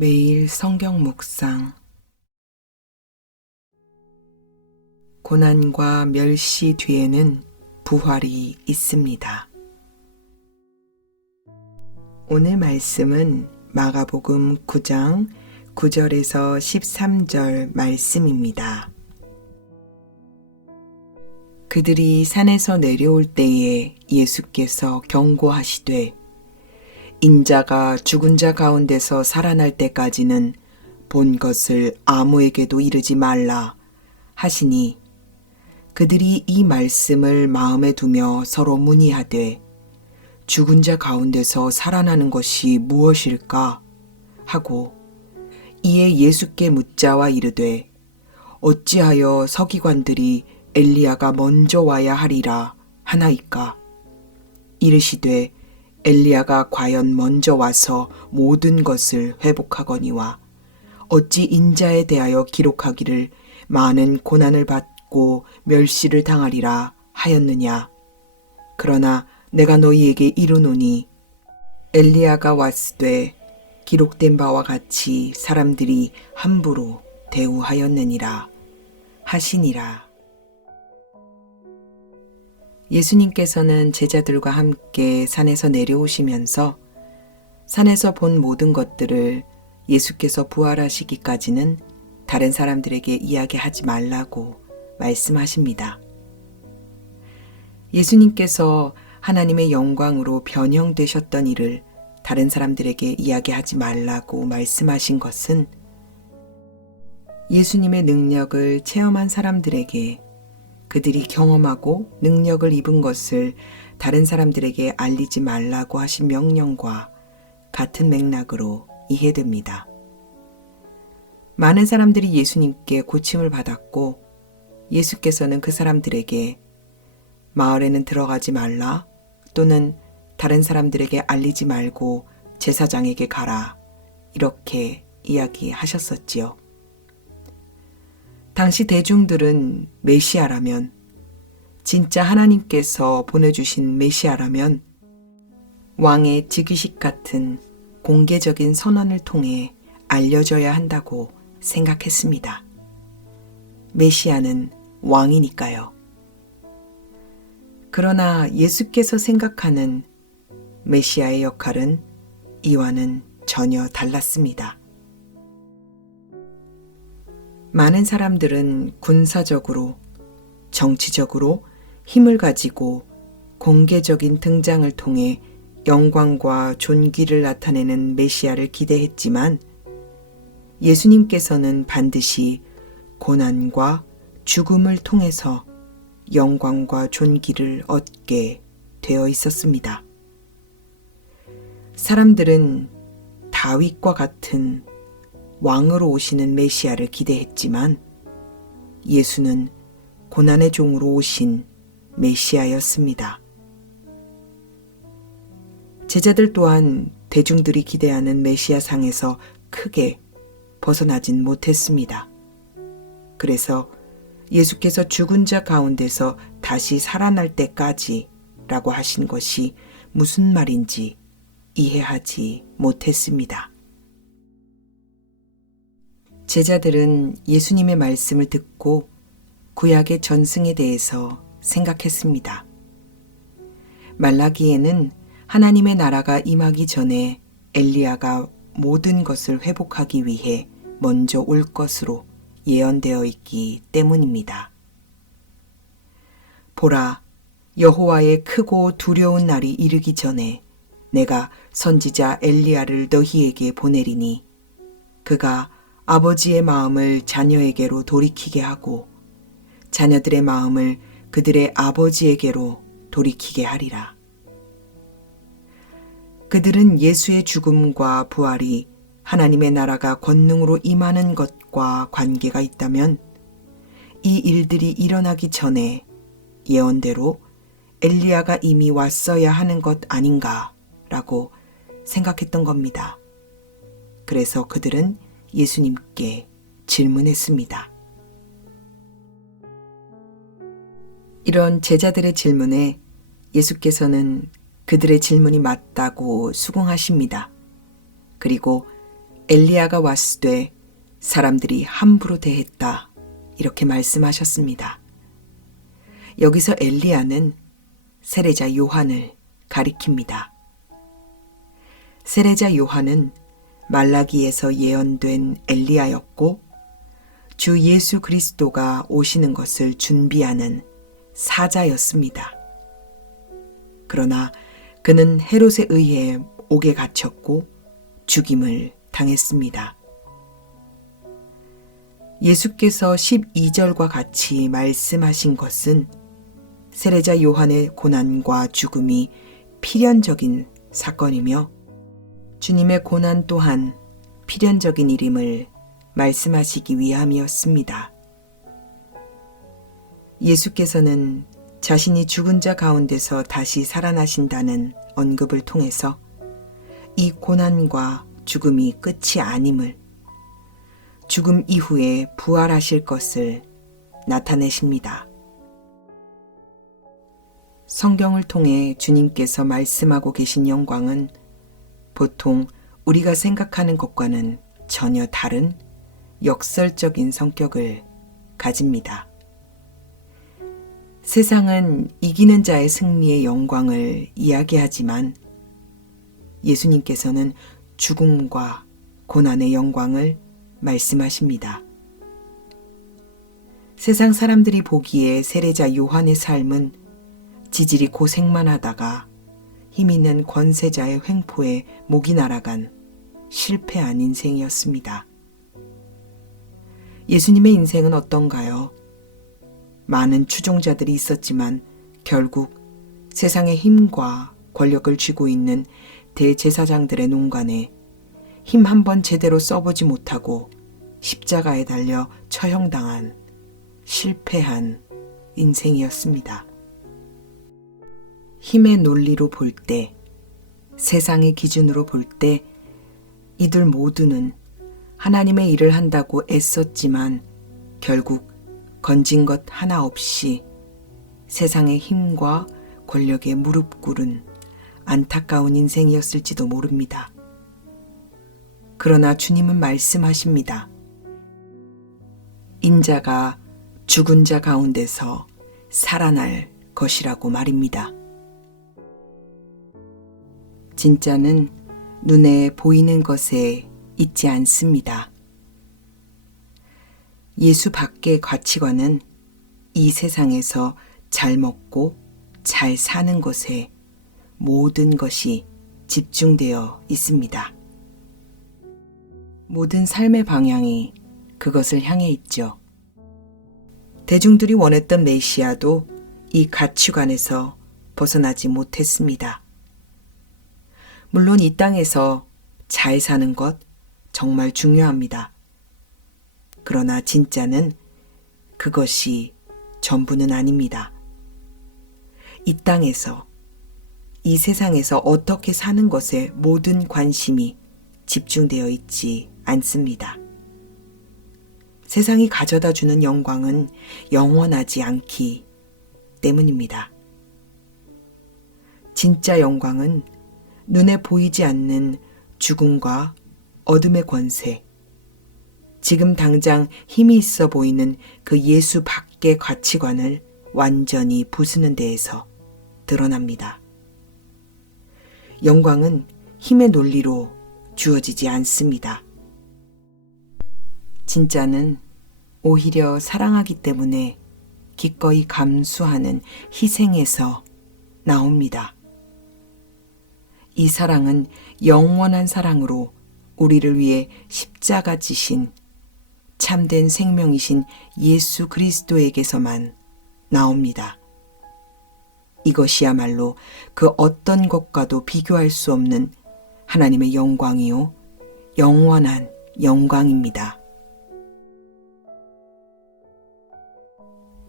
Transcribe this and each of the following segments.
매일 성경 묵상. 고난과 멸시 뒤에는 부활이 있습니다. 오늘 말씀은 마가복음 9장 9절에서 13절 말씀입니다. 그들이 산에서 내려올 때에 예수께서 경고하시되 인자가 죽은 자 가운데서 살아날 때까지는 본 것을 아무에게도 이르지 말라 하시니 그들이 이 말씀을 마음에 두며 서로 문의하되 죽은 자 가운데서 살아나는 것이 무엇일까 하고 이에 예수께 묻자와 이르되 어찌하여 서기관들이 엘리야가 먼저 와야 하리라 하나이까 이르시되 엘리야가 과연 먼저 와서 모든 것을 회복하거니와 어찌 인자에 대하여 기록하기를 많은 고난을 받고 멸시를 당하리라 하였느냐. 그러나 내가 너희에게 이르노니 엘리야가 왔으되 기록된 바와 같이 사람들이 함부로 대우하였느니라 하시니라. 예수님께서는 제자들과 함께 산에서 내려오시면서 산에서 본 모든 것들을 예수께서 부활하시기까지는 다른 사람들에게 이야기하지 말라고 말씀하십니다. 예수님께서 하나님의 영광으로 변형되셨던 일을 다른 사람들에게 이야기하지 말라고 말씀하신 것은 예수님의 능력을 체험한 사람들에게 그들이 경험하고 능력을 입은 것을 다른 사람들에게 알리지 말라고 하신 명령과 같은 맥락으로 이해됩니다. 많은 사람들이 예수님께 고침을 받았고 예수께서는 그 사람들에게 마을에는 들어가지 말라 또는 다른 사람들에게 알리지 말고 제사장에게 가라 이렇게 이야기하셨었지요. 당시 대중들은 메시아라면 진짜 하나님께서 보내주신 메시아라면 왕의 즉위식 같은 공개적인 선언을 통해 알려져야 한다고 생각했습니다. 메시아는 왕이니까요. 그러나 예수께서 생각하는 메시아의 역할은 이와는 전혀 달랐습니다. 많은 사람들은 군사적으로, 정치적으로 힘을 가지고 공개적인 등장을 통해 영광과 존귀를 나타내는 메시아를 기대했지만 예수님께서는 반드시 고난과 죽음을 통해서 영광과 존귀를 얻게 되어 있었습니다. 사람들은 다윗과 같은 왕으로 오시는 메시아를 기대했지만 예수는 고난의 종으로 오신 메시아였습니다. 제자들 또한 대중들이 기대하는 메시아상에서 크게 벗어나진 못했습니다. 그래서 예수께서 죽은 자 가운데서 다시 살아날 때까지 라고 하신 것이 무슨 말인지 이해하지 못했습니다. 제자들은 예수님의 말씀을 듣고 구약의 전승에 대해서 생각했습니다. 말라기에는 하나님의 나라가 임하기 전에 엘리야가 모든 것을 회복하기 위해 먼저 올 것으로 예언되어 있기 때문입니다. 보라, 여호와의 크고 두려운 날이 이르기 전에 내가 선지자 엘리야를 너희에게 보내리니 그가 아버지의 마음을 자녀에게로 돌이키게 하고 자녀들의 마음을 그들의 아버지에게로 돌이키게 하리라. 그들은 예수의 죽음과 부활이 하나님의 나라가 권능으로 임하는 것과 관계가 있다면 이 일들이 일어나기 전에 예언대로 엘리야가 이미 왔어야 하는 것 아닌가라고 생각했던 겁니다. 그래서 그들은 예수님께 질문했습니다. 이런 제자들의 질문에 예수께서는 그들의 질문이 맞다고 수긍하십니다. 그리고 엘리야가 왔으되 사람들이 함부로 대했다. 이렇게 말씀하셨습니다. 여기서 엘리야는 세례자 요한을 가리킵니다. 세례자 요한은 말라기에서 예언된 엘리야였고 주 예수 그리스도가 오시는 것을 준비하는 사자였습니다. 그러나 그는 헤롯에 의해 옥에 갇혔고 죽임을 당했습니다. 예수께서 12절과 같이 말씀하신 것은 세례자 요한의 고난과 죽음이 필연적인 사건이며 주님의 고난 또한 필연적인 일임을 말씀하시기 위함이었습니다. 예수께서는 자신이 죽은 자 가운데서 다시 살아나신다는 언급을 통해서 이 고난과 죽음이 끝이 아님을, 죽음 이후에 부활하실 것을 나타내십니다. 성경을 통해 주님께서 말씀하고 계신 영광은 보통 우리가 생각하는 것과는 전혀 다른 역설적인 성격을 가집니다. 세상은 이기는 자의 승리의 영광을 이야기하지만 예수님께서는 죽음과 고난의 영광을 말씀하십니다. 세상 사람들이 보기에 세례자 요한의 삶은 지질이 고생만 하다가 힘 있는 권세자의 횡포에 목이 날아간 실패한 인생이었습니다. 예수님의 인생은 어떤가요? 많은 추종자들이 있었지만 결국 세상의 힘과 권력을 쥐고 있는 대제사장들의 농간에 힘 한 번 제대로 써보지 못하고 십자가에 달려 처형당한 실패한 인생이었습니다. 힘의 논리로 볼 때, 세상의 기준으로 볼 때 이들 모두는 하나님의 일을 한다고 애썼지만 결국 건진 것 하나 없이 세상의 힘과 권력에 무릎 꿇은 안타까운 인생이었을지도 모릅니다. 그러나 주님은 말씀하십니다. 인자가 죽은 자 가운데서 살아날 것이라고 말입니다. 진짜는 눈에 보이는 것에 있지 않습니다. 예수 밖의 가치관은 이 세상에서 잘 먹고 잘 사는 것에 모든 것이 집중되어 있습니다. 모든 삶의 방향이 그것을 향해 있죠. 대중들이 원했던 메시아도 이 가치관에서 벗어나지 못했습니다. 물론 이 땅에서 잘 사는 것 정말 중요합니다. 그러나 진짜는 그것이 전부는 아닙니다. 이 땅에서, 이 세상에서 어떻게 사는 것에 모든 관심이 집중되어 있지 않습니다. 세상이 가져다 주는 영광은 영원하지 않기 때문입니다. 진짜 영광은 눈에 보이지 않는 죽음과 어둠의 권세, 지금 당장 힘이 있어 보이는 그 예수 밖의 가치관을 완전히 부수는 데에서 드러납니다. 영광은 힘의 논리로 주어지지 않습니다. 진짜는 오히려 사랑하기 때문에 기꺼이 감수하는 희생에서 나옵니다. 이 사랑은 영원한 사랑으로 우리를 위해 십자가 지신 참된 생명이신 예수 그리스도에게서만 나옵니다. 이것이야말로 그 어떤 것과도 비교할 수 없는 하나님의 영광이요, 영원한 영광입니다.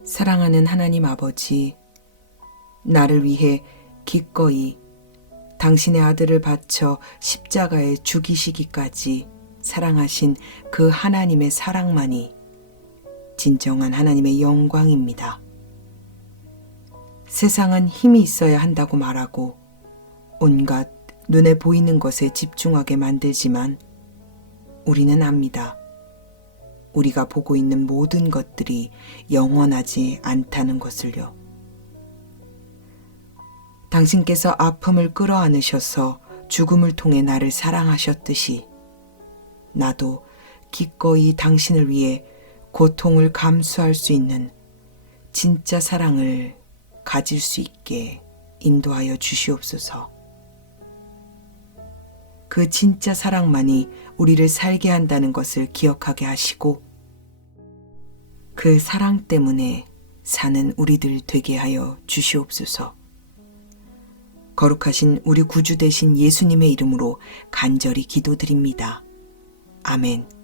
사랑하는 하나님 아버지, 나를 위해 기꺼이 당신의 아들을 바쳐 십자가에 죽이시기까지 사랑하신 그 하나님의 사랑만이 진정한 하나님의 영광입니다. 세상은 힘이 있어야 한다고 말하고 온갖 눈에 보이는 것에 집중하게 만들지만 우리는 압니다. 우리가 보고 있는 모든 것들이 영원하지 않다는 것을요. 당신께서 아픔을 끌어안으셔서 죽음을 통해 나를 사랑하셨듯이 나도 기꺼이 당신을 위해 고통을 감수할 수 있는 진짜 사랑을 가질 수 있게 인도하여 주시옵소서. 그 진짜 사랑만이 우리를 살게 한다는 것을 기억하게 하시고 그 사랑 때문에 사는 우리들 되게 하여 주시옵소서. 거룩하신 우리 구주 되신 예수님의 이름으로 간절히 기도드립니다. 아멘.